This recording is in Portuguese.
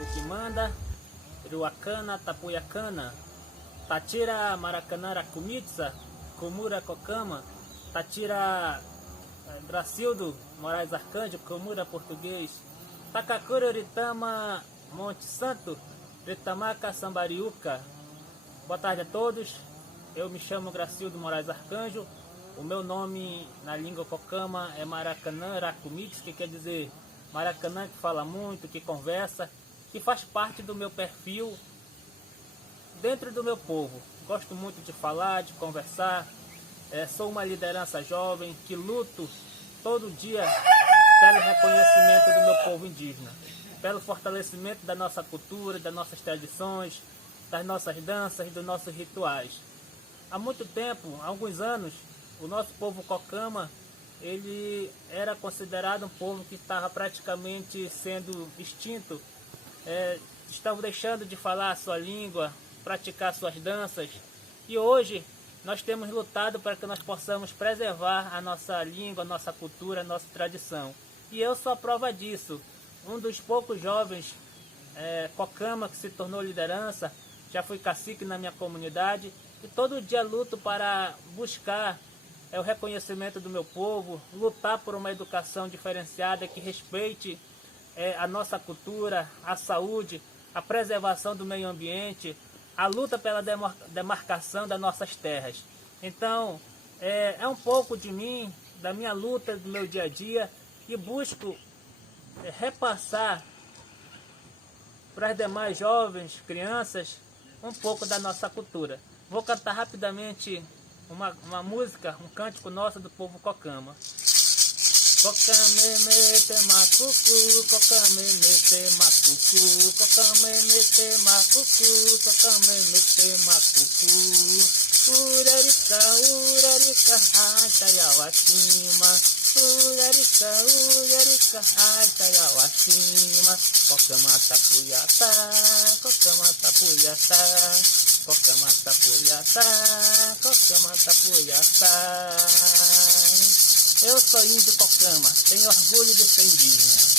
o que manda, Iruacana, Tapuiacana, Tatira, Maracanã, Racumitsa, Comura, Cocama, Tatira, Gracildo, Moraes Arcanjo, Comura, Português, Tacacura, Oritama, Monte Santo, Retamaca, Sambariuca. Boa tarde a todos, eu me chamo Gracildo Moraes Arcanjo, o meu nome na língua cocama é Maracanã, Racumitsa, que quer dizer Maracanã que fala muito, que conversa, que faz parte do meu perfil dentro do meu povo. Gosto muito de falar, de conversar, sou uma liderança jovem que luto todo dia pelo reconhecimento do meu povo indígena, pelo fortalecimento da nossa cultura, das nossas tradições, das nossas danças, dos nossos rituais. Há muito tempo, há alguns anos, o nosso povo cocama, ele era considerado um povo que estava praticamente sendo extinto, estavam deixando de falar a sua língua, praticar suas danças, e hoje nós temos lutado para que nós possamos preservar a nossa língua, a nossa cultura, a nossa tradição. E eu sou a prova disso, um dos poucos jovens cocama que se tornou liderança, já fui cacique na minha comunidade, e todo dia luto para buscar o reconhecimento do meu povo, lutar por uma educação diferenciada que respeite a nossa cultura, a saúde, a preservação do meio ambiente, a luta pela demarcação das nossas terras. Então, é um pouco de mim, da minha luta, do meu dia a dia, e busco repassar para as demais jovens, crianças, um pouco da nossa cultura. Vou cantar rapidamente uma música, um cântico nosso do povo cocama. Cocamemete macucu, cocamemete macucu, cocamemete macucu, cocamemete macucu. Urarica, urarica, ai taiauacima. Urarica, urarica, ai taiauacima. Cocama tapuiatá, cocama tapuiatá, cocama tapuiatá, cocama tapuiatá. Eu sou índio cocama, tenho orgulho de ser indígena.